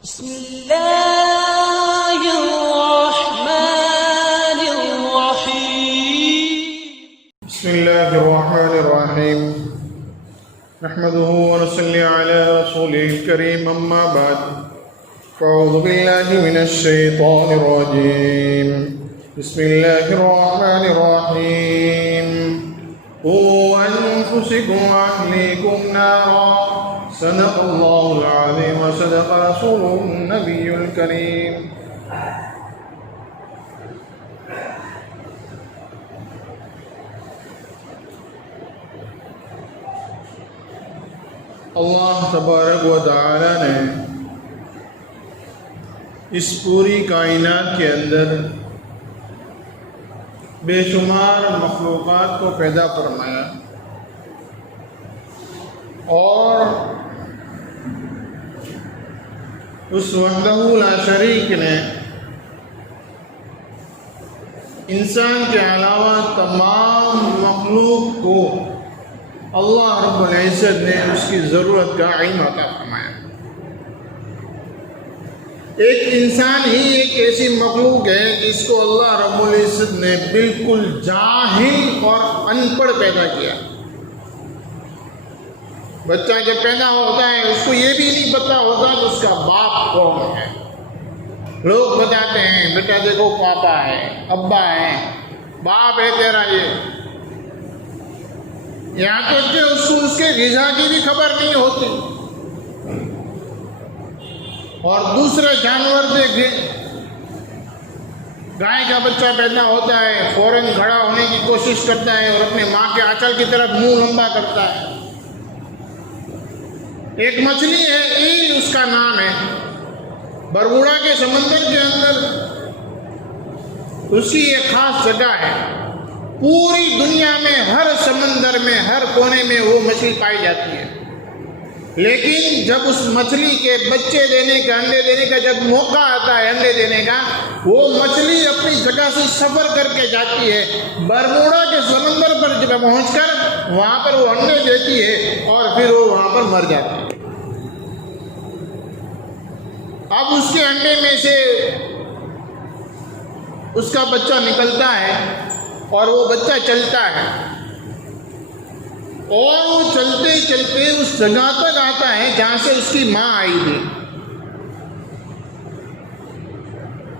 بسم الله الرحمن الرحيم. بسم الله الرحمن الرحيم. نحمده ونصلي على رسوله الكريم. أما بعد فأعوذ بالله من الشيطان الرجيم. بسم الله الرحمن الرحيم. قوا أنفسكم وأهليكم نارا. صدق الله العظيم وصدق رسوله النبي الكريم. اللہ تبارک و تعالی نے اس پوری کائنات کے اندر بے شمار مخلوقات کو پیدا فرمایا اور اس وحدہ لا شریک نے انسان کے علاوہ تمام مخلوق کو اللہ رب العزت نے اس کی ضرورت کا علم عطا فرمایا. ایک انسان ہی ایک ایسی مخلوق ہے جس کو اللہ رب العزت نے بالکل جاہل اور ان پڑھ پیدا کیا. بچہ جب پیدا ہوتا ہے اس کو یہ بھی نہیں پتا ہوتا کہ اس کا باپ کون ہے. لوگ بتاتے ہیں بیٹا دیکھو پاپا ہے، ابا ہے، باپ ہے تیرا. یہاں تک کہ اس کو اس کے غذا کی بھی خبر نہیں ہوتی. اور دوسرے جانور سے گائے کا بچہ پیدا ہوتا ہے، فوراً کھڑا ہونے کی کوشش کرتا ہے اور اپنے ماں کے آنچل کی طرف منہ لمبا کرتا ہے. ایک مچھلی ہے، ایل اس کا نام ہے، برموڈا کے سمندر کے اندر اس کی ایک خاص جگہ ہے. پوری دنیا میں ہر سمندر میں ہر کونے میں وہ مچھلی پائی جاتی ہے. لیکن جب اس مچھلی کے بچے دینے کا، انڈے دینے کا جب موقع آتا ہے انڈے دینے کا، وہ مچھلی اپنی جگہ سے سفر کر کے جاتی ہے. برموڈا کے سمندر پر جب پہنچ کر وہاں پر وہ انڈے دیتی ہے اور پھر وہ وہاں پر مر جاتی ہے. اب اس کے انڈے میں سے اس کا بچہ نکلتا ہے اور وہ بچہ چلتا ہے اور وہ چلتے چلتے اس جگہ تک آتا ہے جہاں سے اس کی ماں آئی تھی.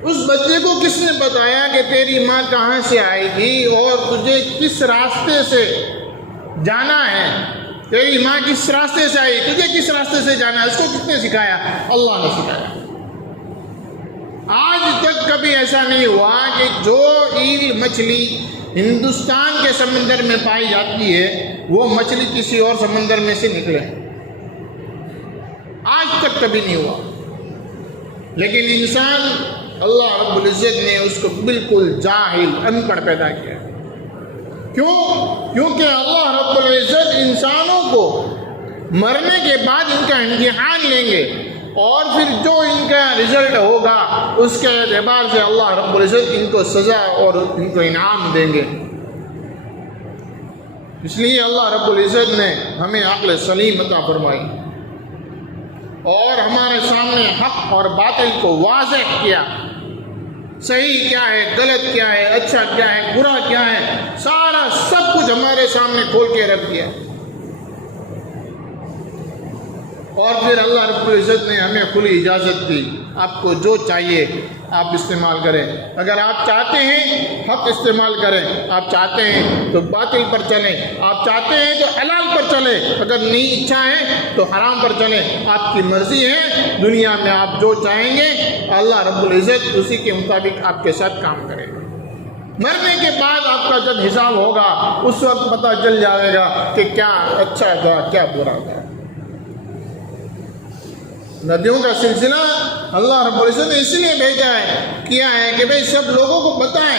اس بچے کو کس نے بتایا کہ تیری ماں کہاں سے آئی تھی اور تجھے کس راستے سے جانا ہے؟ تیری ماں کس راستے سے آئی، تجھے کس راستے سے جانا ہے؟ اس کو کس نے سکھایا؟ اللہ نے سکھایا. آج تک کبھی ایسا نہیں ہوا کہ جو ایل مچھلی ہندوستان کے سمندر میں پائی جاتی ہے وہ مچھلی کسی اور سمندر میں سے نکلے. آج تک کبھی نہیں ہوا. لیکن انسان، اللہ رب العزت نے اس کو بالکل جاہل، ان پڑھ پیدا کیا. کیوں؟ کیونکہ اللہ رب العزت انسانوں کو مرنے کے بعد ان کا امتحان لیں گے اور پھر جو ان کا رزلٹ ہوگا اس کے اعتبار سے اللہ رب العزت ان کو سزا اور ان کو انعام دیں گے. اس لیے اللہ رب العزت نے ہمیں عقل سلیم عطا فرمائی اور ہمارے سامنے حق اور باطل کو واضح کیا. صحیح کیا ہے، غلط کیا ہے، اچھا کیا ہے، برا کیا ہے، سارا سب کچھ ہمارے سامنے کھول کے رکھ دیا. اور پھر اللہ رب العزت نے ہمیں کھلی اجازت دی، آپ کو جو چاہیے آپ استعمال کریں. اگر آپ چاہتے ہیں حق استعمال کریں، آپ چاہتے ہیں تو باطل پر چلیں، آپ چاہتے ہیں تو حلال پر چلیں، اگر نہیں اچھا ہے تو حرام پر چلیں. آپ کی مرضی ہے. دنیا میں آپ جو چاہیں گے اللہ رب العزت اسی کے مطابق آپ کے ساتھ کام کرے گا. مرنے کے بعد آپ کا جب حساب ہوگا اس وقت پتہ چل جائے گا کہ کیا اچھا تھا کیا برا تھا. ندیوں کا سلسلہ اللہ رب العزت نے اس لیے بھیجا ہے، کیا ہے کہ بھئی سب لوگوں کو بتائیں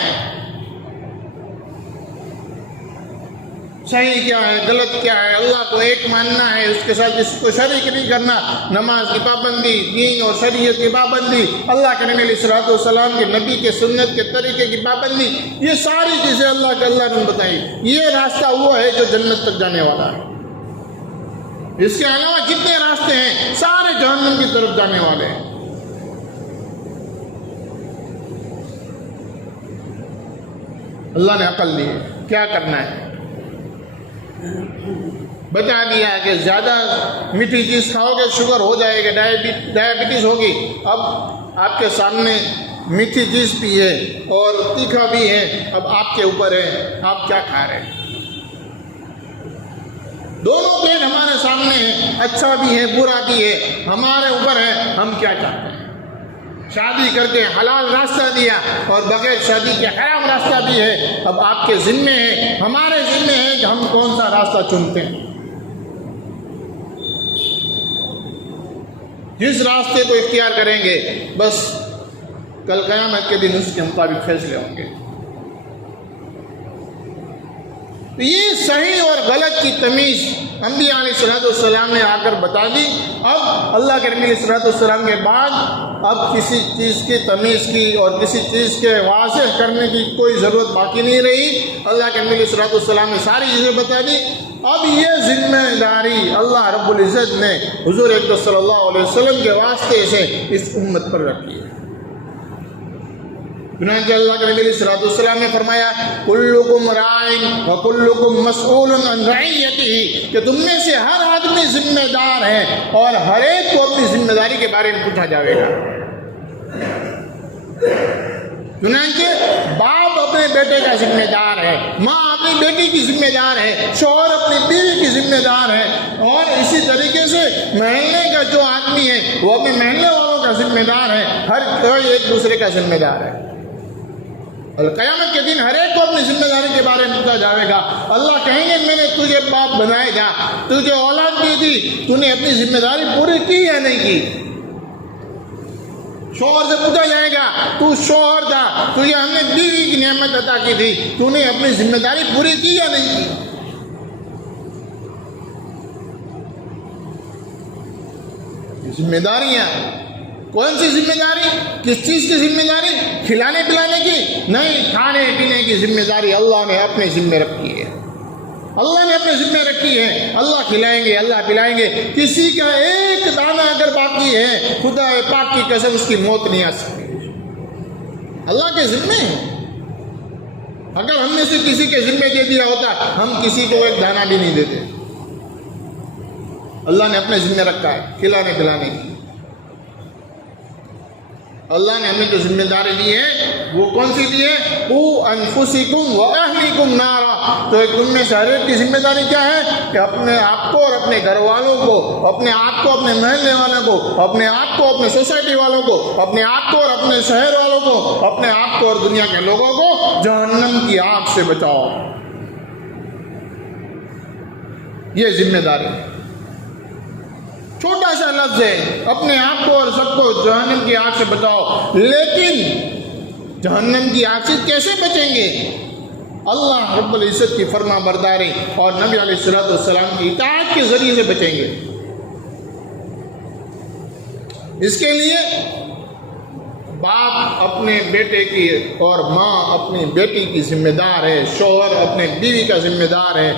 صحیح کیا ہے، غلط کیا ہے. اللہ کو ایک ماننا ہے، اس کے ساتھ اس کو شریک نہیں کرنا. نماز کی پابندی، دین اور شریعت کی پابندی، اللہ کے نبی علیہ الصلوۃ والسلام کے نبی کے سنت کے طریقے کی پابندی، یہ ساری چیزیں اللہ نے بتائی. یہ راستہ وہ ہے جو جنت تک جانے والا ہے. اس کے علاوہ جتنے راستے ہیں سارے جہنم کی طرف جانے والے ہیں. اللہ نے عقل دی ہے، کیا کرنا ہے، بتا دیا کہ زیادہ میٹھی چیز کھاؤ گے شوگر ہو جائے گا، ڈائبٹیز ہوگی۔ اب آپ کے سامنے میٹھی چیز بھی ہے اور تیکھا بھی ہے، اب آپ کے اوپر ہے آپ کیا کھا رہے ہیں۔ دونوں پلیٹ ہمارے سامنے ہیں، اچھا بھی ہے برا بھی ہے، ہمارے اوپر ہے ہم کیا چاہتے ہیں۔ شادی کر کے حلال راستہ دیا اور بغیر شادی کے حرام راستہ بھی ہے، اب آپ کے ذمے ہے، ہمارے ذمے ہے کہ ہم کون سا راستہ چنتے ہیں۔ جس راستے کو اختیار کریں گے بس کل قیامت کے دن اس کے مطابق فیصلے ہوں گے۔ یہ صحیح اور غلط کی تمیز انبیاء علیہ السلام نے آ کر بتا دی۔ اب اللہ کے نبی علیہ السلام کے بعد اب کسی چیز کی تمیز کی اور کسی چیز کے واضح کرنے کی کوئی ضرورت باقی نہیں رہی۔ اللہ کے نبی علیہ السلام نے ساری چیزیں بتا دی۔ اب یہ ذمہ داری اللہ رب العزت نے حضور اقدس صلی اللہ علیہ وسلم کے واسطے سے اس امت پر رکھی ہے۔ چنانچہ اللہ کے نبی علیہ السلام نے فرمایا کلکم راعٍ وکلکم مسئول عن رعیتہ، کہ تم میں سے ہر آدمی ذمہ دار ہے اور ہر ایک کو اپنی ذمہ داری کے بارے میں پوچھا جائے گا۔ چنانچہ باپ اپنے بیٹے کا ذمہ دار ہے، ماں اپنی بیٹی کی ذمہ دار ہے، شوہر اپنی بیوی کی ذمہ دار ہے، اور اسی طریقے سے محلے کا جو آدمی ہے وہ اپنے محلے والوں کا ذمہ دار ہے، ہر کوئی ایک دوسرے کا ذمہ دار ہے۔ اور قیامت کے دن ہر ایک کو اپنی ذمہ داری کے بارے میں پوچھا جائے گا۔ اللہ کہیں گے میں نے تجھے باپ بنائے گا، تجھے اولاد دی تھی، تو نے اپنی ذمہ داری پوری کی یا نہیں کی۔ شوہر سے پوچھا جائے گا تو شوہر تھا، تجھے ہم نے بیوی کی نعمت عطا کی تھی، تو نے اپنی ذمہ داری پوری کی یا نہیں کی۔ ذمہ داریاں کون سی ذمہ داری، کس چیز کی ذمہ داری؟ کھلانے پلانے کی نہیں، کھانے پینے کی ذمہ داری اللہ نے اپنے ذمہ رکھی ہے، اللہ نے اپنے ذمہ رکھی ہے۔ اللہ کھلائیں گے، اللہ پلائیں گے، کسی کا ایک دانہ اگر باقی ہے خدا پاک کی قسم اس کی موت نہیں آ سکتی، اللہ کے ذمے ہے۔ اگر ہم نے سے کسی کے ذمے دے دیا ہوتا ہم کسی کو ایک دانہ بھی نہیں دیتے۔ اللہ نے اپنے ذمہ رکھا ہے کھلانے پلانے کی۔ اللہ نے ہمیں جو ذمہ داری دی ہے وہ کون سی دی ہے؟ قُوا أَنفُسَكُمْ وَأَهْلِكُمْ نَارًا۔ تو ایک تم میں سے ہر ایک کی ذمہ داری کیا ہے کہ اپنے آپ کو اور اپنے گھر والوں کو، اپنے آپ کو اپنے محلے والوں کو، اپنے آپ کو اپنے سوسائٹی والوں کو، اپنے آپ کو اور اپنے شہر والوں کو، اپنے آپ کو اور دنیا کے لوگوں کو جہنم کی آگ سے بچاؤ۔ یہ ذمہ داری ہے، چھوٹا سا لفظ ہے، اپنے آپ کو اور سب کو جہنم کی آگ سے بچاؤ۔ لیکن جہنم کی آگ سے کیسے بچیں گے؟ اللہ رب العزت کی فرما برداری اور نبی علیہ السلام کی اطاعت کے ذریعے سے بچیں گے۔ اس کے لیے باپ اپنے بیٹے کی اور ماں اپنی بیٹی کی ذمہ دار ہے، شوہر اپنے بیوی کا ذمہ دار ہے،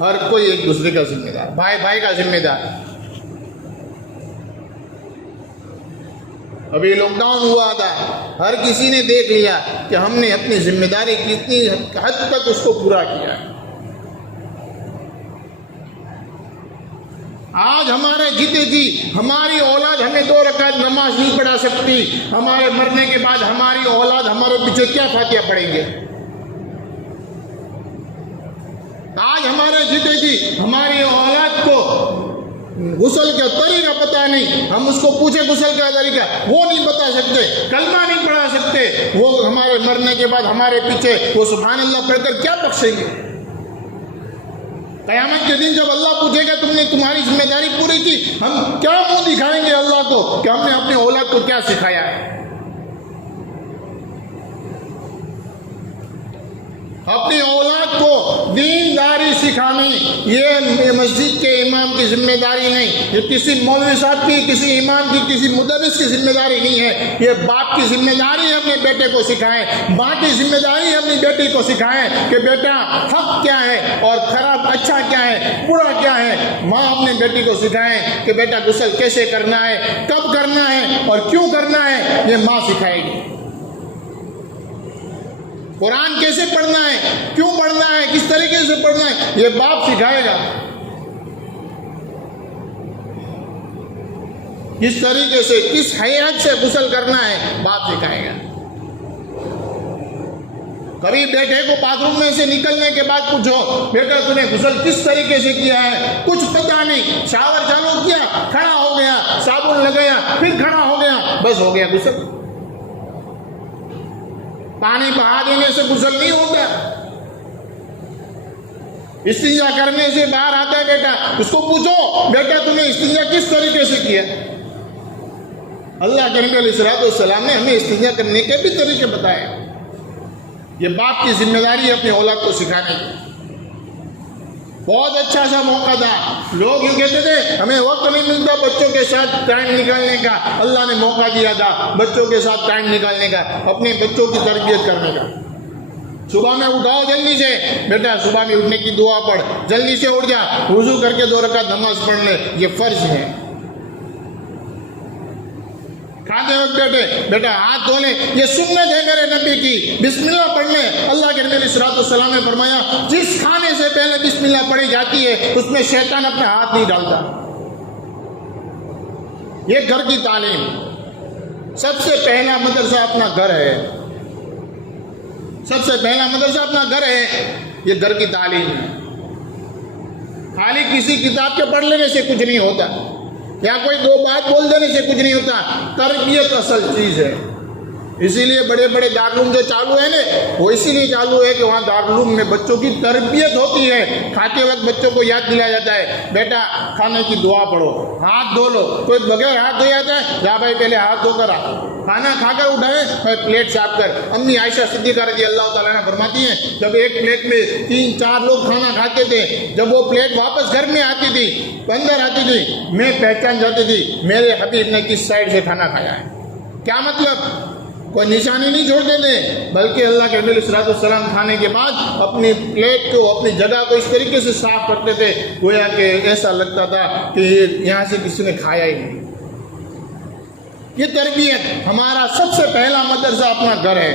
ہر کوئی ایک دوسرے کا ذمہ دار، بھائی بھائی کا ذمہ دار۔ ابھی لاک ڈاؤن ہوا تھا، ہر کسی نے دیکھ لیا کہ ہم نے اپنی ذمہ داری کتنی حد تک اس کو پورا کیا۔ آج ہمارے جیتے جی ہماری اولاد ہمیں 2 رکعت نماز نہیں پڑھا سکتی، ہمارے مرنے کے بعد ہماری اولاد ہمارے پیچھے کیا فاتحہ پڑھیں گے؟ آج ہمارے جیتے جی ہماری اولاد کو غسل کا طریقہ پتہ نہیں، ہم اس کو پوچھے غسل کا طریقہ وہ نہیں بتا سکتے، کلمہ نہیں پڑھا سکتے، وہ ہمارے مرنے کے بعد ہمارے پیچھے وہ سبحان اللہ پڑھ کر کیا بخشیں گے؟ قیامت کے دن جب اللہ پوچھے گا تم نے تمہاری ذمہ داری پوری کی، ہم کیا منہ دکھائیں گے اللہ کو کہ ہم نے اپنے اولاد کو کیا سکھایا ہے؟ اپنی اولاد کو دینداری سکھانی یہ مسجد کے امام کی ذمہ داری نہیں، یہ کسی مولوی صاحب کی، کسی امام کی، کسی مدرس کی ذمہ داری نہیں ہے، یہ باپ کی ذمہ داری ہے اپنے بیٹے کو سکھائیں، ماں کی ذمہ داری ہے اپنی بیٹی کو سکھائیں کہ بیٹا حق کیا ہے اور خراب اچھا کیا ہے برا کیا ہے۔ ماں اپنے بیٹی کو سکھائیں کہ بیٹا غسل کیسے کرنا ہے، کب کرنا ہے اور کیوں کرنا ہے، یہ ماں سکھائے گی۔ قرآن کیسے پڑھنا ہے، کیوں پڑھنا ہے، کس طریقے سے پڑھنا ہے، یہ باپ سکھائے گا. کس طریقے سے، کس حیات سے غسل کرنا ہے، باپ سکھائے گا. کبھی بیٹے کو باتھ روم میں سے نکلنے کے بعد پوچھو بیٹا تو نے غسل کس طریقے سے کیا ہے، کچھ پتہ نہیں، شاور چالو کیا، کھڑا ہو گیا، صابن لگایا، پھر کھڑا ہو گیا، بس ہو گیا غسل. پانی بہا دینے سے غسل نہیں ہوتا. استنجا کرنے سے باہر آتا ہے بیٹا، اس کو پوچھو بیٹا تو نے استنجا کس طریقے سے کیا. اللہ کے نبی علیہ السلام نے ہمیں استنجا کرنے کے بھی طریقے بتائے. یہ باپ کی ذمہ داری ہے اپنی اولاد کو سکھانے کی. بہت اچھا سا موقع تھا. لوگ یوں کہتے تھے ہمیں وقت نہیں ملتا بچوں کے ساتھ ٹائم نکالنے کا. اللہ نے موقع دیا تھا بچوں کے ساتھ ٹائم نکالنے کا، اپنے بچوں کی تربیت کرنے کا. صبح میں اٹھاؤ جلدی سے بیٹا، صبح میں اٹھنے کی دعا پڑھ، جلدی سے اٹھ جا، وضو کر کے 2 رکعت نماز پڑھ لے، یہ فرض ہے. کھاتے وقت بیٹا ہاتھ دھو لیں، یہ سنت ہے میرے نبی کی، بسم اللہ پڑھ لیں. اللہ کے نبی علیہ السلام نے فرمایا جس کھانے سے پہلے بسم اللہ پڑھی جاتی ہے اس میں شیطان اپنا ہاتھ نہیں ڈالتا. یہ گھر کی تعلیم. سب سے پہلا مدرسہ اپنا گھر ہے. سب سے پہلا مدرسہ اپنا گھر ہے. یہ گھر کی تعلیم ہے. خالی کسی کتاب کے پڑھ لینے سے کچھ نہیں ہوتا، یا کوئی 2 بات بول دینے سے کچھ نہیں ہوتا. تربیت اصل چیز ہے. اسی لیے بڑے بڑے دارالعلوم جو چالو ہیں نا، وہ اسی لیے چالو ہے کہ وہاں دارالعلوم میں بچوں کی تربیت ہوتی ہے. کھاتے وقت بچوں کو یاد دلایا جاتا ہے بیٹا کھانے کی دعا پڑھو، ہاتھ دھو لو. کوئی بغیر ہاتھ دھو جاتا ہے، جا بھائی پہلے ہاتھ دھو کر آ، کھانا کھا کر اٹھائے پلیٹ صاف کر. امی عائشہ صدیقہ رضی اللہ تعالیٰ عنہ فرماتی ہیں جب ایک پلیٹ میں 3-4 لوگ کھانا کھاتے تھے، جب وہ پلیٹ واپس گھر میں آتی تھی، اندر آتی تھی، میں پہچان جاتی تھی میرے حبیب نے کس سائڈ سے کھانا کھایا ہے. کیا مطلب؟ کوئی نشانی نہیں چھوڑتے تھے، بلکہ اللہ کے نبی علیہ السلام کھانے کے بعد اپنی پلیٹ کو، اپنی جگہ کو اس طریقے سے صاف کرتے تھے گویا کہ ایسا لگتا تھا کہ یہاں سے کسی نے کھایا ہی نہیں. یہ تربیت. ہمارا سب سے پہلا مدرسہ اپنا گھر ہے.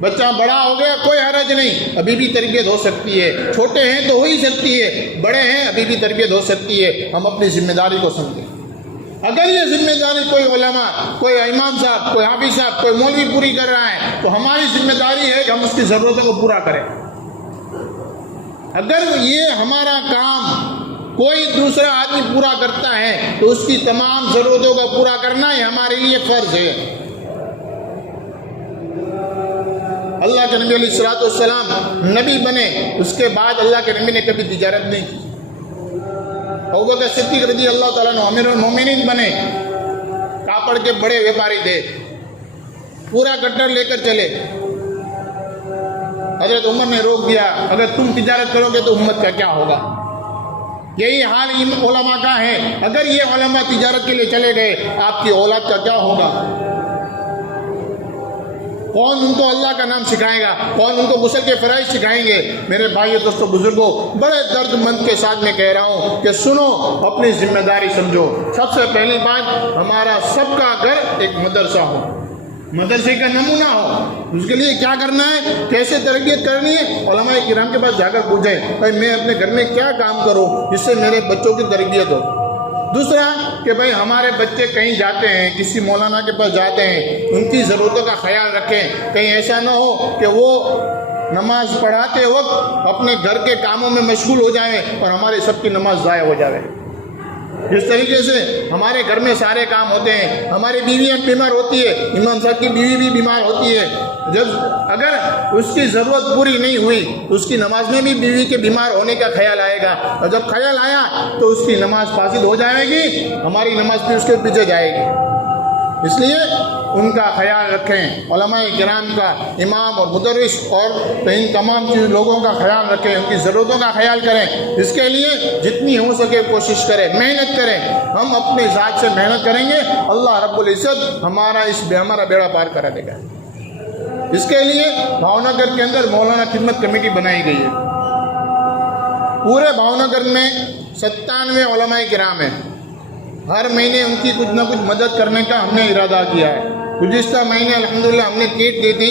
بچہ بڑا ہو گیا کوئی حرج نہیں، ابھی بھی تربیت ہو سکتی ہے. چھوٹے ہیں تو ہو ہی سکتی ہے، بڑے ہیں ابھی بھی تربیت ہو سکتی ہے. ہم اپنی ذمہ داری کو سمجھیں. اگر یہ ذمہ داری کوئی علماء، کوئی امام صاحب، کوئی حافظ صاحب، کوئی مولوی پوری کر رہا ہے تو ہماری ذمہ داری ہے کہ ہم اس کی ضرورتوں کو پورا کریں. اگر یہ ہمارا کام کوئی دوسرا آدمی پورا کرتا ہے تو اس کی تمام ضرورتوں کا پورا کرنا ہی ہمارے لیے فرض ہے. اللہ کے نبی علیہ السلام نبی بنے، اس کے بعد اللہ کے نبی نے کبھی تجارت نہیں کی. ابوبکر صدیق رضی اللہ تعالیٰ عنہ امیر المومنین بنے، کاپڑ کے بڑے ویپاری تھے، پورا گٹر لے کر چلے. حضرت عمر نے روک دیا اگر تم تجارت کرو گے تو امت کا کیا ہوگا. یہی حال علماء کا ہے. اگر یہ علماء تجارت کے لیے چلے گئے آپ کی اولاد کا کیا ہوگا. کون ان کو اللہ کا نام سکھائے گا، کون ان کو غسل کے فرائض سکھائیں گے. میرے بھائیو دوستو بزرگوں، بڑے درد مند کے ساتھ میں کہہ رہا ہوں کہ سنو، اپنی ذمہ داری سمجھو. سب سے پہلی بات، ہمارا سب کا گھر ایک مدرسہ ہو، مدرسے کا نمونہ ہو. اس کے لیے کیا کرنا ہے، کیسے تربیت کرنی ہے، علماء کرام کے پاس جا کر پوچھیں بھائی میں اپنے گھر میں کیا کام کروں جس سے میرے بچوں کی تربیت ہو. دوسرا کہ بھائی ہمارے بچے کہیں جاتے ہیں، کسی مولانا کے پاس جاتے ہیں، ان کی ضرورتوں کا خیال رکھیں. کہیں ایسا نہ ہو کہ وہ نماز پڑھاتے وقت اپنے گھر کے کاموں میں مشغول ہو جائیں اور ہماری سب کی نماز ضائع ہو جائے. جس طریقے سے ہمارے گھر میں سارے کام ہوتے ہیں، ہماری بیویاں بیمار ہوتی ہے، امام صاحب کی بیوی بھی بیمار ہوتی ہے. جب اگر اس کی ضرورت پوری نہیں ہوئی تو اس کی نماز میں بھی بیوی کے بیمار ہونے کا خیال آئے گا، اور جب خیال آیا تو اس کی نماز فاسد ہو جائے گی، ہماری نماز بھی اس کے پیچھے جائے گی. اس لیے ان کا خیال رکھیں. علماء کرام کا، امام اور مدرس اور ان تمام لوگوں کا خیال رکھیں، ان کی ضرورتوں کا خیال کریں. اس کے لیے جتنی ہو سکے کوشش کریں، محنت کریں. ہم اپنے ذات سے محنت کریں گے، اللہ رب العزت ہمارا بیڑا پار کرا دے گا. اس کے لیے بھاؤنگر کے اندر مولانا خدمت کمیٹی بنائی گئی ہے. پورے بھاؤنگر میں 97 علماء کرام ہیں. ہر مہینے ان کی کچھ نہ کچھ مدد کرنے کا ہم نے ارادہ کیا ہے. گزشتہ مہینے الحمدللہ ہم نے کیٹ دی تھی